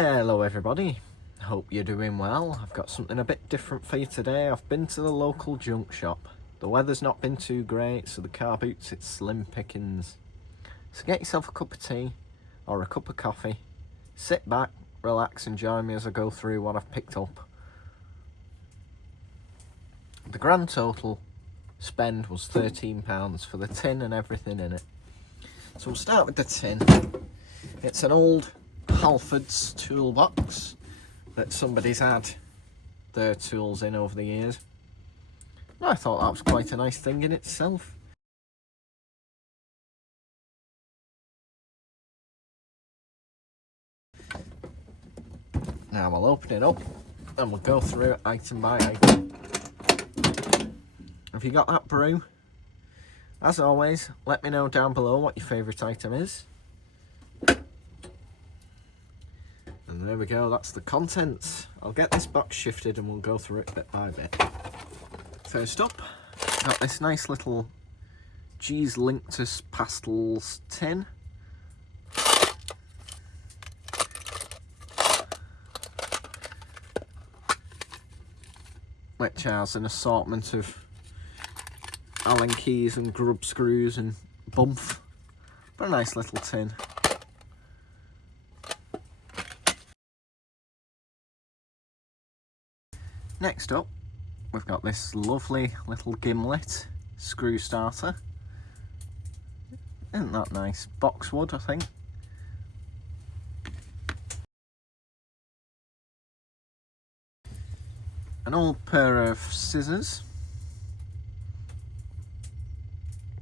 Hello everybody, hope you're doing well. I've got something a bit different for you today. I've been to the local junk shop. The weather's not been too great, so the car boots, it's slim pickings. So get yourself a cup of tea or a cup of coffee, sit back, relax and join me as I go through what I've picked up. The grand total spend was £13 for the tin and everything in it. So we'll start with the tin. It's an old Halfords toolbox that somebody's had their tools in over the years. I thought that was quite a nice thing in itself. Now we'll open it up and we'll go through it item by item. Have you got that brew? As always, let me know down below what your favourite item is. And there we go, that's the contents. I'll get this box shifted and we'll go through it bit by bit. First up, got this nice little G's Linctus Pastels tin. Which has an assortment of Allen keys and grub screws and bump. But a nice little tin. Next up, we've got this lovely little gimlet screw starter. Isn't that nice? Boxwood, I think. An old pair of scissors.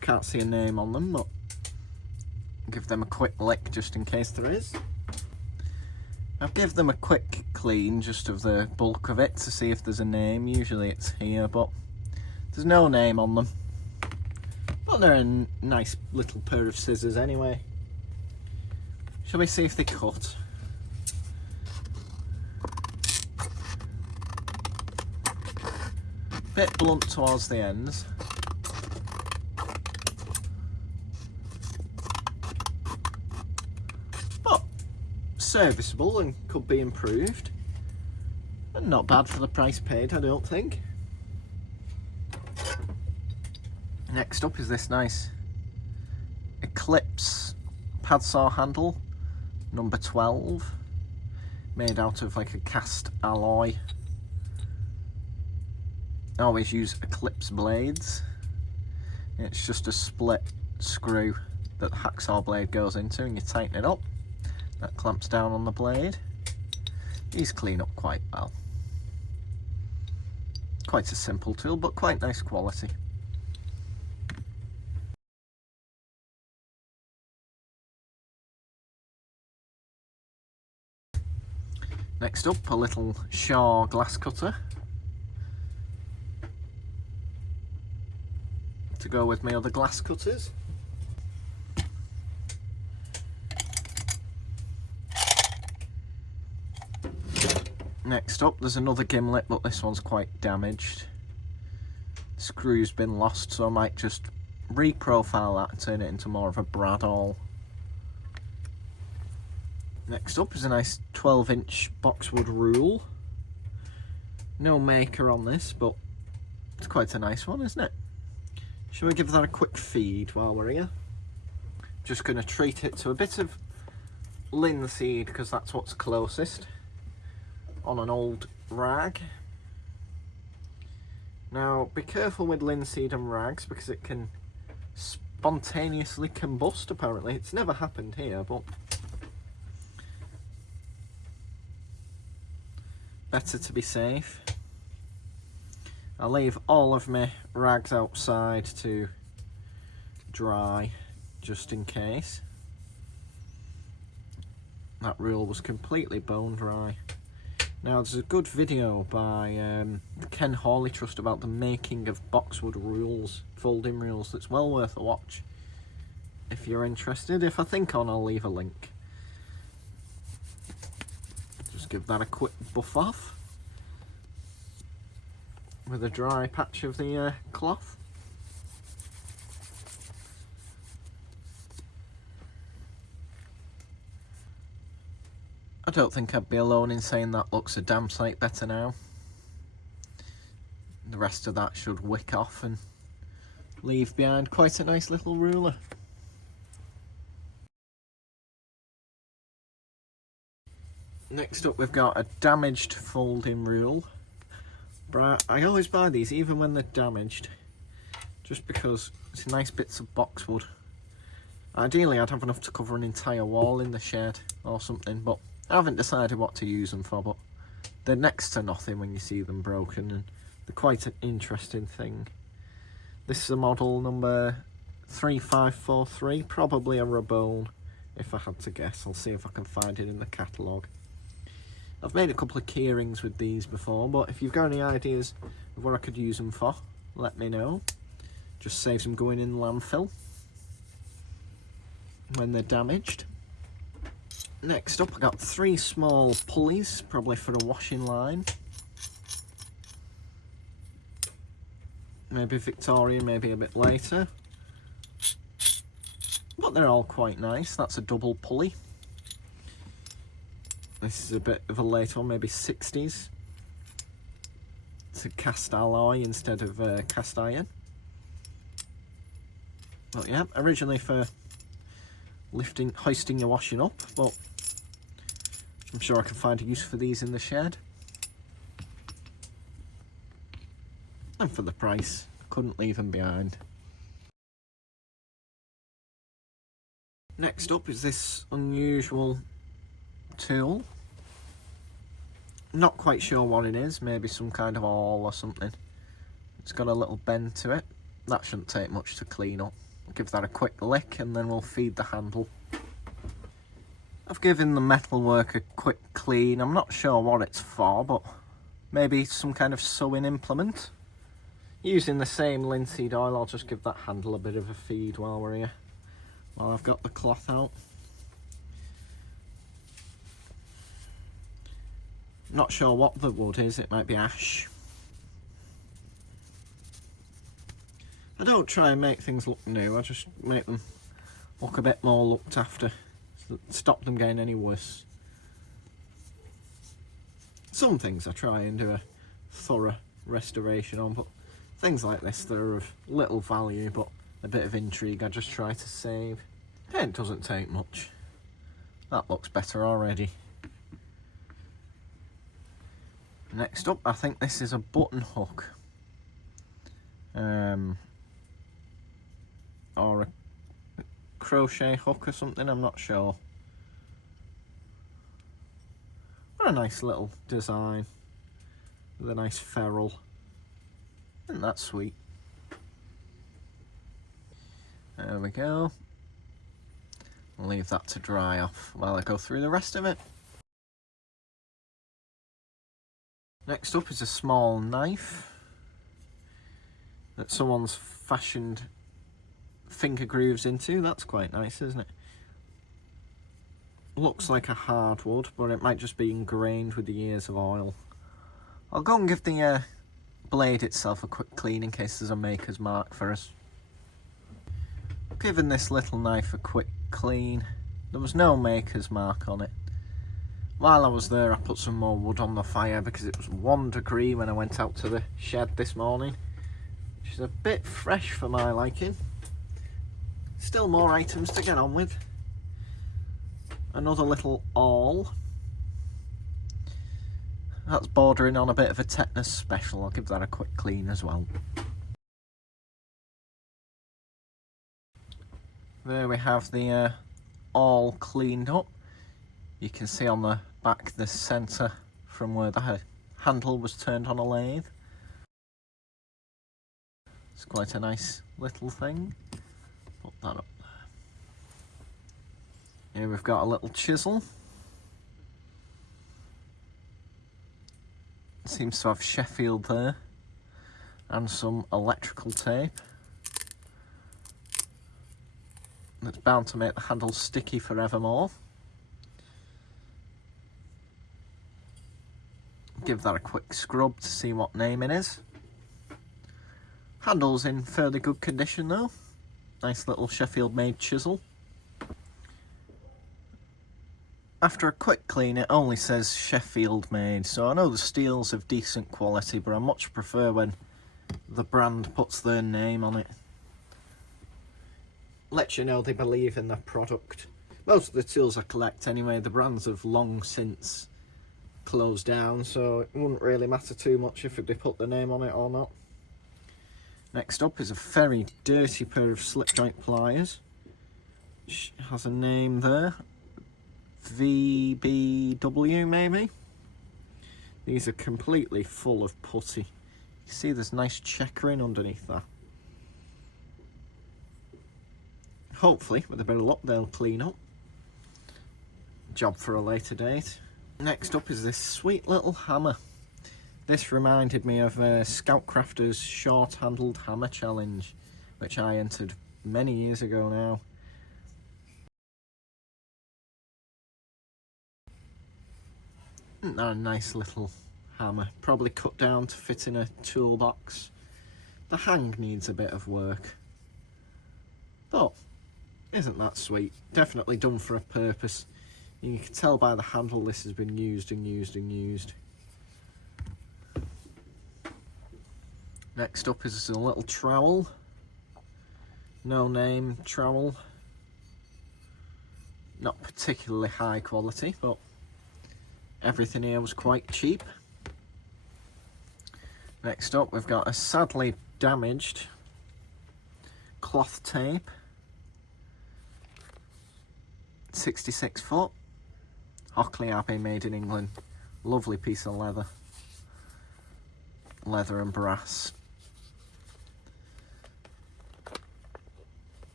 Can't see a name on them, but I'll give them a quick lick just in case there is. I'll give them a quick clean just of the bulk of it to see if there's a name. Usually it's here, but there's no name on them. But they're a nice little pair of scissors anyway. Shall we see if they cut? Bit blunt towards the ends. Serviceable and could be improved, and not bad for the price paid, I don't think. Next up is this nice Eclipse pad saw handle, number 12, made out of like a cast alloy. I always use Eclipse blades. It's just a split screw that the hacksaw blade goes into and you tighten it up. That clamps down on the blade. These clean up quite well. Quite a simple tool, but quite nice quality. Next up, a little Shaw glass cutter to go with my other glass cutters. Next up, there's another gimlet, but this one's quite damaged. The screw's been lost, so I might just re-profile that and turn it into more of a bradawl. Next up is a nice 12-inch boxwood rule. No maker on this, but it's quite a nice one, isn't it? Shall we give that a quick feed while we're here? Just going to treat it to a bit of linseed, because that's what's closest, on an old rag. Now be careful with linseed and rags because it can spontaneously combust apparently. It's never happened here, but better to be safe. I'll leave all of my rags outside to dry just in case. That rule was completely bone dry. Now there's a good video by the Ken Hawley Trust about the making of boxwood rules, folding rules, that's well worth a watch if you're interested. If I think on, I'll leave a link. Just give that a quick buff off with a dry patch of the cloth. I don't think I'd be alone in saying that looks a damn sight better now. The rest of that should wick off and leave behind quite a nice little ruler. Next up we've got a damaged folding rule. But I always buy these even when they're damaged, just because it's nice bits of boxwood. Ideally I'd have enough to cover an entire wall in the shed or something, but I haven't decided what to use them for. But they're next to nothing when you see them broken, and they're quite an interesting thing. This is a model number 3543, probably a Rabone if I had to guess. I'll see if I can find it in the catalogue. I've made a couple of keyrings with these before, but if you've got any ideas of what I could use them for, let me know. Just saves them going in landfill when they're damaged. Next up, I got 3 small pulleys, probably for a washing line. Maybe Victorian, maybe a bit later. But they're all quite nice. That's a double pulley. This is a bit of a late one, maybe 60s. It's a cast alloy instead of cast iron. But yeah, originally for hoisting your washing up, but I'm sure I can find a use for these in the shed. And for the price, couldn't leave them behind. Next up is this unusual tool. Not quite sure what it is, maybe some kind of awl or something. It's got a little bend to it. That shouldn't take much to clean up. I'll give that a quick lick and then we'll feed the handle. I've given the metalwork a quick clean. I'm not sure what it's for, but maybe some kind of sewing implement. Using the same linseed oil, I'll just give that handle a bit of a feed while we're here, while I've got the cloth out. Not sure what the wood is, it might be ash. I don't try and make things look new, I just make them look a bit more looked after, stop them getting any worse. Some things I try and do a thorough restoration on, but things like this that are of little value but a bit of intrigue I just try to save. It doesn't take much. That looks better already. Next up, I think this is a button hook. Or a crochet hook or something, I'm not sure. What a nice little design with a nice ferrule. Isn't that sweet? There we go. I'll leave that to dry off while I go through the rest of it. Next up is a small knife that someone's fashioned finger grooves into. That's quite nice, isn't it? Looks like a hardwood, but it might just be ingrained with the years of oil. I'll go and give the blade itself a quick clean in case there's a maker's mark for us. Giving this little knife a quick clean. There was no maker's mark on it. While I was there, I put some more wood on the fire because it was 1 degree when I went out to the shed this morning, which is a bit fresh for my liking. Still more items to get on with. Another little awl. That's bordering on a bit of a tetanus special. I'll give that a quick clean as well. There we have the awl cleaned up. You can see on the back the centre from where the handle was turned on a lathe. It's quite a nice little thing. Put that up there. Here we've got a little chisel. Seems to have Sheffield there. And some electrical tape. That's bound to make the handle sticky forevermore. Give that a quick scrub to see what name it is. Handle's in fairly good condition though. Nice little Sheffield made chisel. After a quick clean, it only says Sheffield made, so I know the steel's of decent quality, but I much prefer when the brand puts their name on it. Lets you know they believe in their product. Most of the tools I collect anyway, the brands have long since closed down, so it wouldn't really matter too much if they put their name on it or not. Next up is a very dirty pair of slip joint pliers, which has a name there. VBW maybe? These are completely full of putty. You see there's nice checkering underneath that. Hopefully, with a bit of luck, they'll clean up. Job for a later date. Next up is this sweet little hammer. This reminded me of Scoutcrafter's short-handled hammer challenge, which I entered many years ago now. Isn't that a nice little hammer? Probably cut down to fit in a toolbox. The hang needs a bit of work, but isn't that sweet? Definitely done for a purpose. You can tell by the handle this has been used and used and used. Next up is a little trowel. No name trowel. Not particularly high quality, but everything here was quite cheap. Next up we've got a sadly damaged cloth tape. 66 foot. Hockley Abbey made in England. Lovely piece of leather. Leather and brass.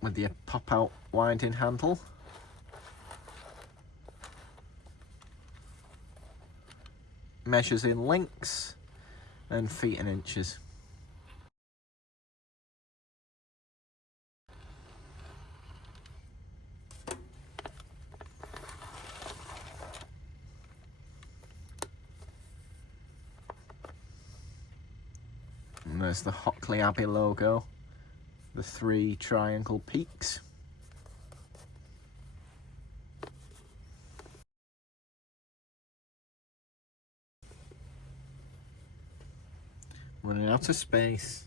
With the pop-out winding handle. Measures in lengths and feet and inches. And there's the Hockley Abbey logo, the 3 triangle peaks. Running out of space.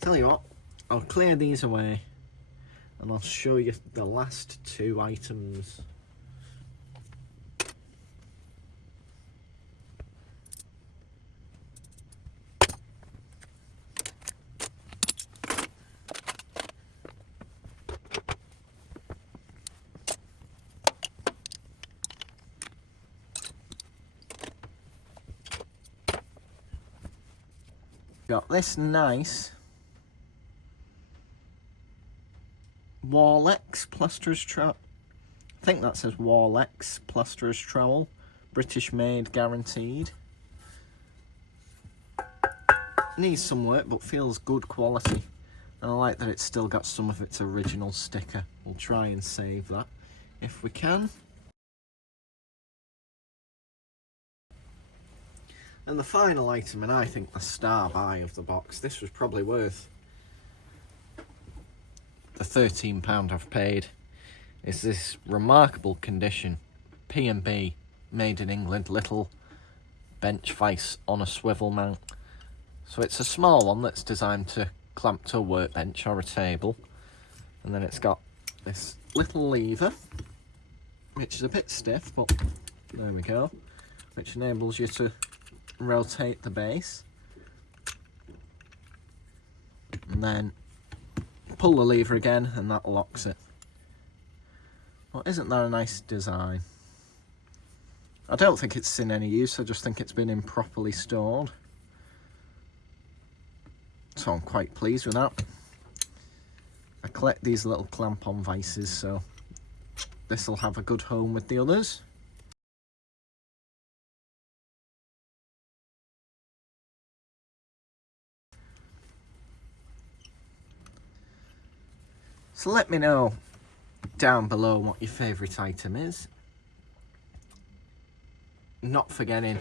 Tell you what, I'll clear these away and I'll show you the last 2 items. Got this nice Warlex plasterer's trowel. I think that says Warlex plasterer's trowel. British made, guaranteed. Needs some work but feels good quality. And I like that it's still got some of its original sticker. We'll try and save that if we can. And the final item, and I think the star buy of the box, this was probably worth the £13 I've paid, is this remarkable condition P&B made in England little bench vise on a swivel mount. So it's a small one that's designed to clamp to a workbench or a table, and then it's got this little lever which is a bit stiff, but there we go, which enables you to rotate the base and then pull the lever again and that locks it. Well, isn't that a nice design? I don't think it's seen any use, I just think it's been improperly stored, so I'm quite pleased with that. I collect these little clamp-on vices, so this will have a good home with the others. So let me know down below what your favourite item is. Not forgetting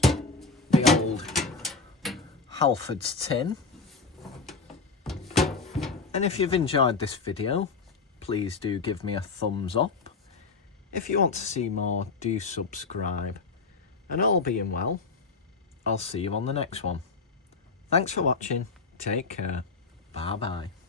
the old Halfords tin. And if you've enjoyed this video, please do give me a thumbs up. If you want to see more, do subscribe. And all being well, I'll see you on the next one. Thanks for watching. Take care. Bye bye.